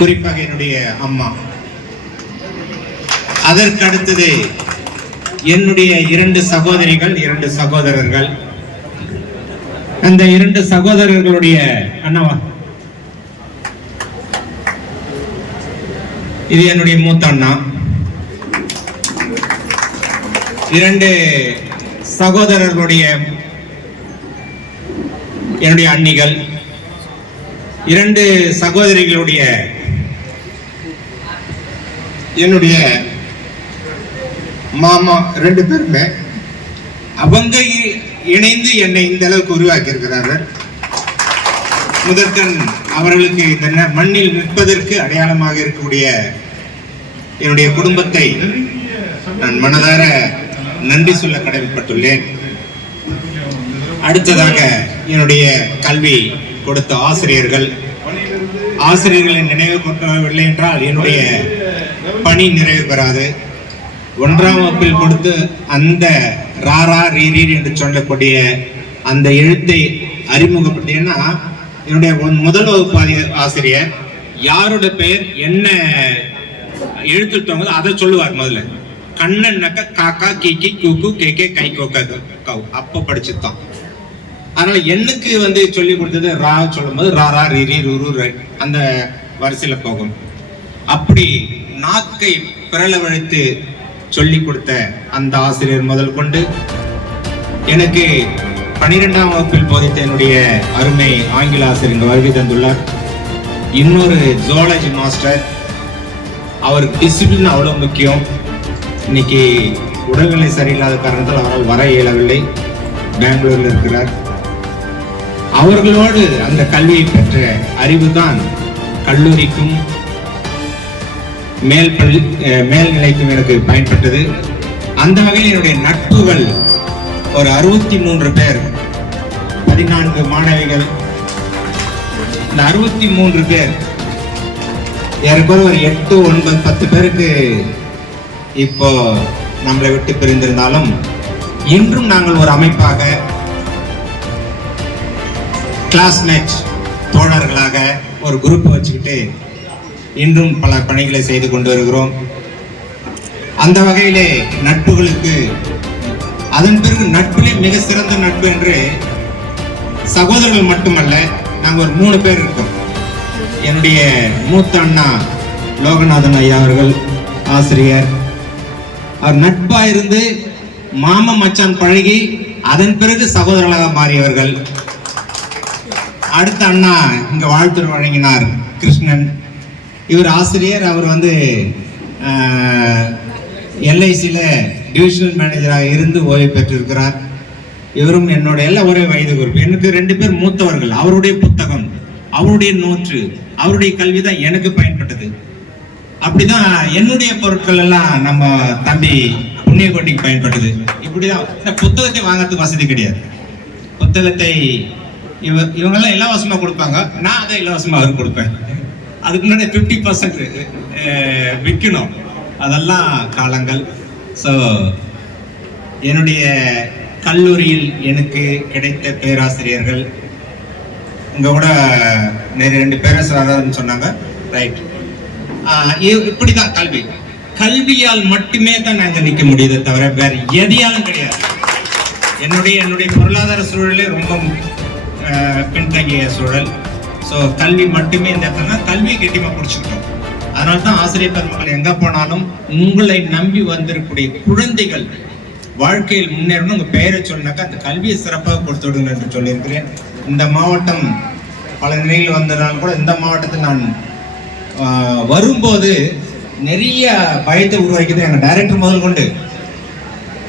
குறிப்பாக என்னுடைய அம்மா. அதற்கு அடுத்தது என்னுடைய இரண்டு சகோதரிகள் இரண்டு சகோதரர்கள். அந்த இரண்டு சகோதரர்களுடைய அண்ணாவா? இது என்னுடைய மூத்த அண்ணா. இரண்டு சகோதரர்களுடைய என்னுடைய அண்ணிகள். இரண்டு சகோதரிகளுடைய என்னுடைய மாமா ரெண்டு பேருமே அவங்க இ- இணைந்து என்னை இந்த அளவுக்கு உருவாக்கி இருக்கிறார்கள் முதற்கண் அவர்களுக்கு இந்த ந- மண்ணில் நிற்பதற்கு அடையாளமாக இருக்கக்கூடிய என்னுடைய குடும்பத்தை நான் மனதார நன்றி சொல்ல கடமைப்பட்டுள்ளேன். அடுத்ததாக என்னுடைய கல்வி கொடுத்த ஆசிரியர்கள். ஆசிரியர்களை நினைவு கொண்டவில்லை என்றால் என்னுடைய பணி நிறைவு பெறாது. ஒன்றாம் வகுப்பில் கொடுத்து அந்த ராரா ரீரீர் என்று சொல்லக்கூடிய அந்த எழுத்தை அறிமுகப்படுத்தீங்கன்னா என்னுடைய ஒன்- முதல் வகுப்பு ஆசிரியர் யாரோட பெயர் என்ன எழுத்துட்டவங்க அதை சொல்லுவார் முதல்ல. கண்ணன்னாக்க காக்கா கீக்கி கூக்கு கேக்கே கை கோக்கா கவு அப்போ படிச்சுதான். அதனால எண்ணுக்கு வந்து சொல்லி கொடுத்தது ரா சொல்லும்போது ரா ரா ரி ரூ அந்த வரிசையில் போகும். அப்படி நாக்கை பிறளவழித்து சொல்லிக் கொடுத்த அந்த ஆசிரியர் முதல் கொண்டு எனக்கு பனிரெண்டாம் வகுப்பில் போதித்த என்னுடைய அருமை ஆங்கில ஆசிரியர் வருகை தந்துள்ளார். இன்னொரு ஜுவாலஜி மாஸ்டர் அவர் டிசிப்ளின் அவ்வளோ முக்கியம். இன்னைக்கு உடல்நிலை சரியில்லாத காரணத்தால் அவரால் வர இயலவில்லை. பெங்களூரில் இருக்கிறார். அவர்களோடு அந்த கல்வியை பெற்ற அறிவுதான் கல்லூரிக்கும் மேல் பள்ளி அஹ், மேல்நிலைக்கும் எனக்கு பயன்பட்டது. அந்த வகையில் என்னுடைய நட்புகள் ஒரு அறுபத்தி மூன்று பேர் பதினான்கு மாணவிகள். இந்த அறுபத்தி மூன்று பேர் ஏறக்குறைய ஒரு எட்டு ஒன்பது பத்து பேருக்கு இப்போ நம்மளை விட்டு பிரிந்திருந்தாலும் இன்றும் நாங்கள் ஒரு அமைப்பாக கிளாஸ்மேட் தோழர்களாக ஒரு குரூப் வச்சுக்கிட்டு இன்றும் பல பணிகளை செய்து கொண்டு வருகிறோம். அந்த வகையிலே நட்புகளுக்கு அதன் பிறகு நட்பிலே மிக சிறந்த நட்பு என்று சகோதரர்கள் மட்டுமல்ல நாங்கள் ஒரு மூணு பேர் இருக்கோம். என்னுடைய மூத்த அண்ணா லோகநாதன் ஐயா அவர்கள் ஆசிரியர். அவர் நட்பா இருந்து மாம மச்சான் பழகி அதன் பிறகு சகோதரர்களாக மாறியவர்கள். அடுத்த அண்ணா இங்க வாழ்த்து வழங்கினார் கிருஷ்ணன். இவர் ஆசிரியர் அவர் வந்து எல்ஐசியில் டிவிஷனல் மேனேஜராக இருந்து ஓய்வு பெற்றிருக்கிறார். இவரும் என்னோட எல்லாம் ஒரே வயது குறிப்பு எனக்கு ரெண்டு பேர் மூத்தவர்கள். அவருடைய புத்தகம் அவருடைய நோற்று அவருடைய கல்வி தான் எனக்கு பயன்பட்டது. அப்படிதான் என்னுடைய பொருட்கள் எல்லாம் நம்ம தம்பி புண்ணியகோட்டிக்கு பயன்பட்டது. இப்படிதான். இந்த புத்தகத்தை வாங்கறதுக்கு வசதி கிடையாது. புத்தகத்தை இவ இவங்கெல்லாம் இலவசமாக கொடுப்பாங்க. நான் அதை இலவசமாக அவருக்கு கொடுப்பேன். அதுக்கு முன்னாடி ஃபிஃப்டி பர்சன்ட் விற்கணும் அதெல்லாம் காலங்கள். ஸோ என்னுடைய கல்லூரியில் எனக்கு கிடைத்த பேராசிரியர்கள் உங்கள் கூட நிறைய ரெண்டு பேராசிரியர்னு சொன்னாங்க. ரைட் இப்படி தான் கல்வி. கல்வியால் மட்டுமே தான் நாங்கள் நிற்க முடியுதே தவிர வேற எதையாலும் கிடையாது. என்னுடைய என்னுடைய பொருளாதார சூழலே ரொம்ப பின்தங்கிய சூழல். ஸோ கல்வி மட்டுமே இந்த இடத்துல கல்வியை கெட்டியமாக பிடிச்சிக்கிட்டோம். அதனால தான் ஆசிரியர் பெருமக்கள் எங்கே போனாலும் உங்களை நம்பி வந்திருக்கக்கூடிய குழந்தைகள் வாழ்க்கையில் முன்னேறணும் உங்கள் பெயரை சொன்னாக்கா அந்த கல்வியை சிறப்பாக கொடுத்து விடுங்க என்று சொல்லியிருக்கிறேன். இந்த மாவட்டம் பல நிலையில் வந்ததுனால கூட இந்த மாவட்டத்தில் நான் வரும்போது நிறைய பயத்தை உருவாக்கிது எங்கள் டைரக்டர் முதல் கொண்டு.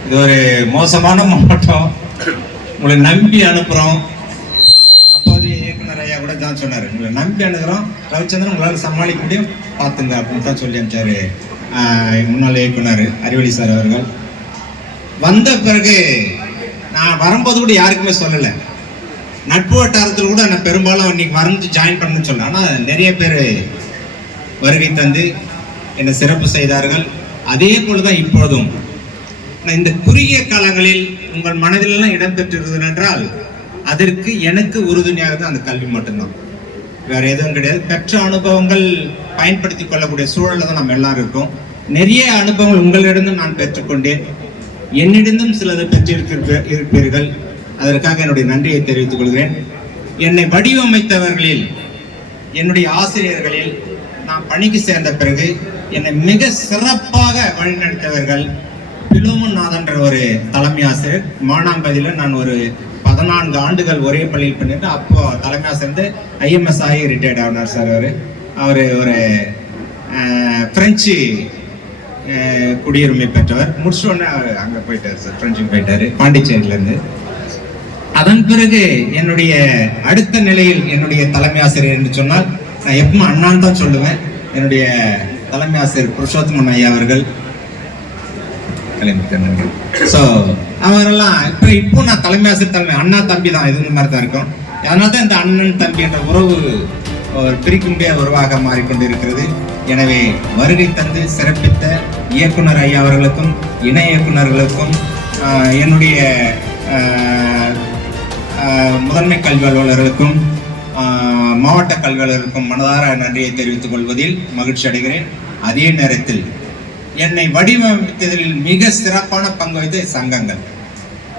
இது ஒரு மோசமான மாவட்டம். உங்களை நம்பி அனுப்புகிறோம் இயக்குனர் சொன்னார். உங்களை நம்பி அணுகிறோம். ரவிச்சந்திரன் உங்களால் சமாளிக்க முடியும். பார்த்துங்க அப்படின்னு தான் சொல்லி அனுப்பிச்சார். முன்னாள் இயக்குனர் அறிவழி சார் அவர்கள். வந்த பிறகு நான் வரும்போது கூட யாருக்குமே சொல்லலை. நட்பு வட்டாரத்தில் கூட நான் பெரும்பாலும் இன்னைக்கு வரைஞ்சு ஜாயின் பண்ணுன்னு சொன்னேன் ஆனால் நிறைய பேர் வருகை தந்து என்னை சிறப்பு செய்தார்கள். அதே போல் தான் இப்பொழுதும் இந்த குறுகிய காலங்களில் உங்கள் மனதிலெல்லாம் இடம்பெற்றிருந்தது என்றால் அதற்கு எனக்கு உறுதுணையாக தான் அந்த கல்வி மட்டும்தான். வேற எதுவும் கிடையாது. பெற்ற அனுபவங்கள் பயன்படுத்தி கொள்ளக்கூடிய சூழலில் தான் நம்ம எல்லாரும் இருக்கோம். நிறைய அனுபவங்கள் உங்களிடமும் நான் பெற்றுக்கொண்டேன். என்னிடந்தும் சிலது பெற்றிருப்பீர்கள் இருப்பீர்கள். அதற்காக என்னுடைய நன்றியை தெரிவித்துக் கொள்கிறேன். என்னை வடிவமைத்தவர்களில் என்னுடைய ஆசிரியர்களில் நான் பணிக்கு சேர்ந்த பிறகு என்னை மிக சிறப்பாக வழிநடத்தவர்கள் பிலோமன் நாதன்ற ஒரு தலைமை ஆசிரியர். மானாம்பதியில் நான் ஒரு பதினான்கு ஆண்டுகள் ஒரே பள்ளியில் பண்ணிட்டு அப்போ தலைமை சேர்ந்து ஐஎம்எஸ் ஆகி ரிட்டையர்ட் ஆனார் சார் அவர். அவர் ஒரு அஹ், பிரெஞ்சு குடியுரிமை பெற்றவர். முடிச்சோடனே அங்கே போயிட்டார் சார் ஃப்ரெஞ்சுக்கு போயிட்டாரு. பாண்டிச்சேரியிலேருந்து அதன் பிறகு என்னுடைய அடுத்த நிலையில் என்னுடைய தலைமை ஆசிரியர் என்று சொன்னால் நான் எப்பவும் அண்ணான்னு தான் சொல்லுவேன். என்னுடைய தலைமை ஆசிரியர் புருஷோத்தமன் ஐயா அவர்கள் ஸோ அவரெல்லாம் இப்போ இப்போ நான் தலைமை ஆசிரியர் தலைமை அண்ணா தம்பி தான். இது மாதிரி தான் இருக்கும். அதனால தான் இந்த அண்ணன் தம்பி என்ற உறவு ஒரு பிரிக்க முடியாத உறவாக மாறிக்கொண்டு இருக்கிறது எனவே வருகை தந்து சிறப்பித்த இயக்குனர் ஐயா அவர்களுக்கும் இணை இயக்குனர்களுக்கும் என்னுடைய முதன்மை கல்வி அலுவலர்களுக்கும் மாவட்ட கல்வி அலுவலருக்கும் மனதார நன்றியை தெரிவித்துக் கொள்வதில் மகிழ்ச்சி அடைகிறேன். அதே நேரத்தில் என்னை வடிவமைத்ததில் மிக சிறப்பான பங்கு வைத்த சங்கங்கள்.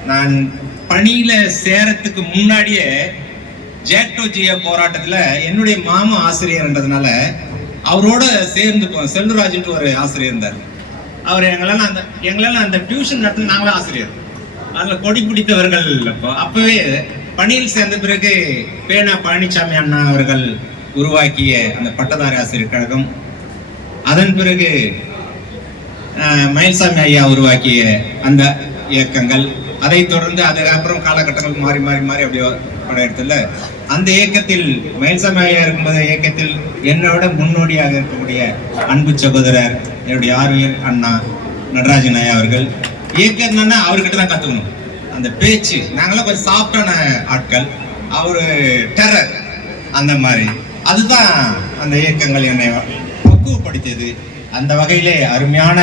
நான் பணியில சேரத்துக்கு முன்னாடியே ஜேக்டோ போராட்டத்தில் போராட்டத்துல என்னுடைய மாமா ஆசிரியர்ன்றதுனால அவரோட சேர்ந்து போ- ஒரு ஆசிரியர் இருந்தார். அவர் எங்களால் அந்த எங்களால் அந்த டியூஷன் நடத்தி நாங்களும் ஆசிரியர். அதில் கொடி பிடித்தவர்கள் அப்போ அப்பவே பணியில் சேர்ந்த பிறகு பேனா பழனிசாமி அண்ணா அவர்கள் உருவாக்கிய அந்த பட்டதாரி ஆசிரியர் கழகம். அதன் பிறகு மயில்சாமி ஐயா உருவாக்கிய அந்த இயக்கங்கள் அதைத் தொடர்ந்து அதுக்கப்புறம் காலகட்டங்கள் மாறி மாறி மாறி அப்படியே படையெடுத்துல அந்த இயக்கத்தில் மயில்சாமி ஐயா இருக்கும்போது இயக்கத்தில் என்னோட முன்னோடியாக இருக்கக்கூடிய அன்பு சகோதரர் என்னுடைய ஆர்வியர் அண்ணா நடராஜன் ஐயா அவர்கள். இயக்கம்னா அவர்கிட்ட தான் கற்றுக்கணும் அந்த பேச்சு நாங்களாம் கொஞ்சம் சாஃப்டான ஆட்கள். அவர் டெரர் அந்த மாதிரி. அதுதான் அந்த இயக்கங்கள் என்னை பக்குவப்படுத்தியது. அந்த வகையிலே அருமையான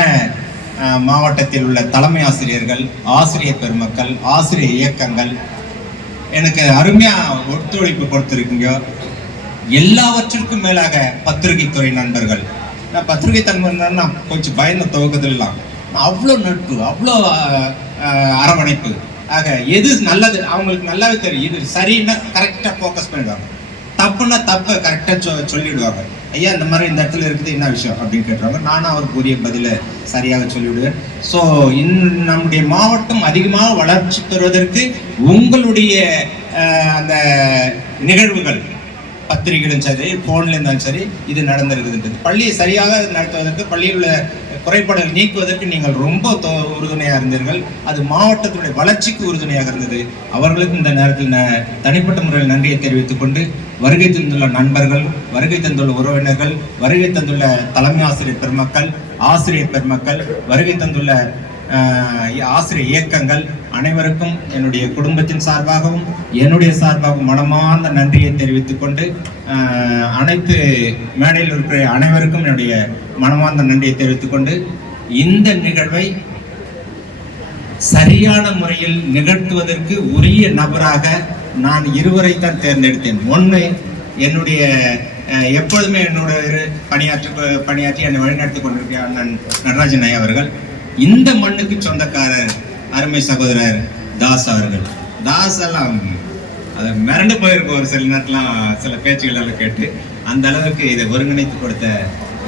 மாவட்டத்தில் உள்ள தலைமை ஆசிரியர்கள் ஆசிரியர் பெருமக்கள் ஆசிரியர் இயக்கங்கள் எனக்கு அருமையாக ஒத்துழைப்பு கொடுத்துருக்கீங்க. எல்லாவற்றிற்கும் மேலாக பத்திரிகை துறை நண்பர்கள். நான் பத்திரிகை நண்பர்கள் நான் கொஞ்சம் பயந்த துவக்கத்திலாம் அவ்வளோ நட்பு அவ்வளோ அரவணைப்பு. ஆக எது நல்லது? அவங்களுக்கு நல்லாவே தெரியும். இது சரின்னா கரெக்டாக ஃபோக்கஸ் பண்ணிடுவாங்க. சொன்ன தப்பை கரெக்டாக சொ சொல்லிவிடுவாங்க ஐயா இந்த மாதிரி இந்த இடத்துல இருக்குது என்ன விஷயம்? அப்படின்னு கேட்டுருவாங்க. நானும் அவருக்கு உரிய பதிலை சரியாக சொல்லிவிடுவேன். ஸோ இன் நம்முடைய மாவட்டம் அதிகமாக வளர்ச்சி பெறுவதற்கு உங்களுடைய அந்த நிகழ்வுகள் பத்திரிகையிலும் சரி ஃபோன்ல இருந்தாலும் சரி இது நடந்திருக்குதுன்றது. பள்ளியை சரியாக நடத்துவதற்கு பள்ளியில் உள்ள குறைபாடுகள் நீக்குவதற்கு நீங்கள் ரொம்ப உறுதுணையாக இருந்தீர்கள். அது மாவட்டத்தினுடைய வளர்ச்சிக்கு உறுதுணையாக இருந்தது. அவர்களுக்கு இந்த நேரத்தில் தனிப்பட்ட முறையில் நன்றியை தெரிவித்துக் கொண்டு வருகை தந்துள்ள நண்பர்கள் வருகை தந்துள்ள உறவினர்கள் வருகை தந்துள்ள தலைமை ஆசிரியர் பெருமக்கள் ஆசிரியர் பெருமக்கள் வருகை தந்துள்ள ஆசிரியர் இயக்கங்கள் அனைவருக்கும் என்னுடைய குடும்பத்தின் சார்பாகவும் என்னுடைய சார்பாகவும் மனமார்ந்த நன்றியை தெரிவித்துக் கொண்டு அனைத்து மேடையில் இருக்கிற அனைவருக்கும் என்னுடைய மனமார்ந்த நன்றியை தெரிவித்துக் கொண்டு இந்த நிகழ்வை சரியான முறையில் நிகழ்த்துவதற்கு உரிய நபராக நான் இருவரை தான் தேர்ந்தெடுத்தேன். ஒன்று என்னுடைய எப்பொழுதுமே என்னோட இரு- பணியாற்றி பணியாற்றி என்னை வழிநடத்தி கொண்டிருக்கிற அண்ணன் நடராஜன் ஐயா அவர்கள். இந்த மண்ணுக்கு சொந்தக்காரர் அருமை சகோதரர் தாஸ் அவர்கள். தாஸ் எல்லாம் அதை மிரண்டு போயிருக்கும் ஒரு சில நேரத்துலாம் சில பேச்சுகள் எல்லாம் கேட்டு அந்த அளவுக்கு இதை ஒருங்கிணைத்து கொடுத்த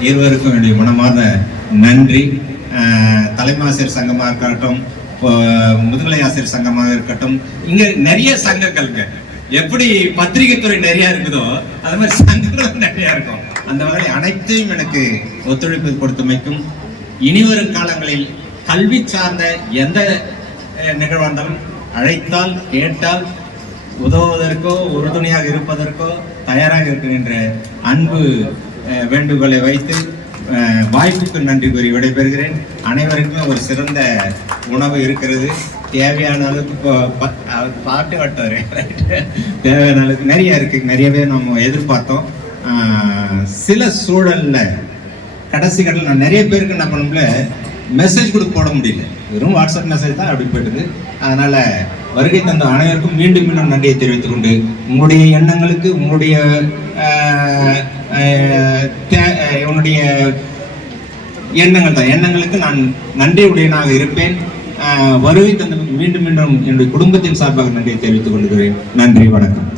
இருவருக்கும் என்னுடைய மனமார்ந்த நன்றி. தலைமாசிரியர் சங்கமாக இருக்கட்டும் இப்போ முதுகலை ஆசிரியர் சங்கமாக இருக்கட்டும் இங்கே நிறைய சங்கங்கள்ங்க. எப்படி பத்திரிகை துறை நிறைய இருக்குதோ அது மாதிரி சங்கங்களும் நிறைய இருக்கும். அந்த மாதிரி அனைத்தையும் எனக்கு ஒத்துழைப்பு கொடுத்தமைக்கும் இனிவரும் காலங்களில் கல்வி சார்ந்த எந்த நிகழ்வாக இருந்தாலும் அழைத்தால் கேட்டால் உதவுவதற்கோ உறுதுணையாக இருப்பதற்கோ தயாராக இருக்கின்ற அன்பு வேண்டுகோளை வைத்து வாய்ப்புக்கு நன்றி கூறி விடைபெறுகிறேன். அனைவருக்குமே ஒரு சிறந்த உணவு இருக்கிறது. தேவையான அளவுக்கு இப்போ பாட்டு வட்டாரு தேவையான அளவுக்கு நிறைய இருக்குது நிறையவே நம்ம எதிர்பார்த்தோம். சில சூழலில் கடைசி கடையில் நான் நிறைய பேருக்கு என்ன பண்ணும்ல மெசேஜ் கூட போட முடியல. வெறும் வாட்ஸ்அப் மெசேஜ் தான் அப்படி போயிட்டுது. அதனால வருகை தந்த அனைவருக்கும் மீண்டும் மீண்டும் நன்றியை தெரிவித்துக் கொண்டு உங்களுடைய எண்ணங்களுக்கு உங்களுடைய தே- உன்னுடைய எண்ணங்கள் தான். எண்ணங்களுக்கு நான் நன்றியுடையனாக இருப்பேன். வருகை தந்த மீண்டும் மீண்டும் என்னுடைய குடும்பத்தின் சார்பாக நன்றியை தெரிவித்துக் கொள்கிறேன். நன்றி வணக்கம்.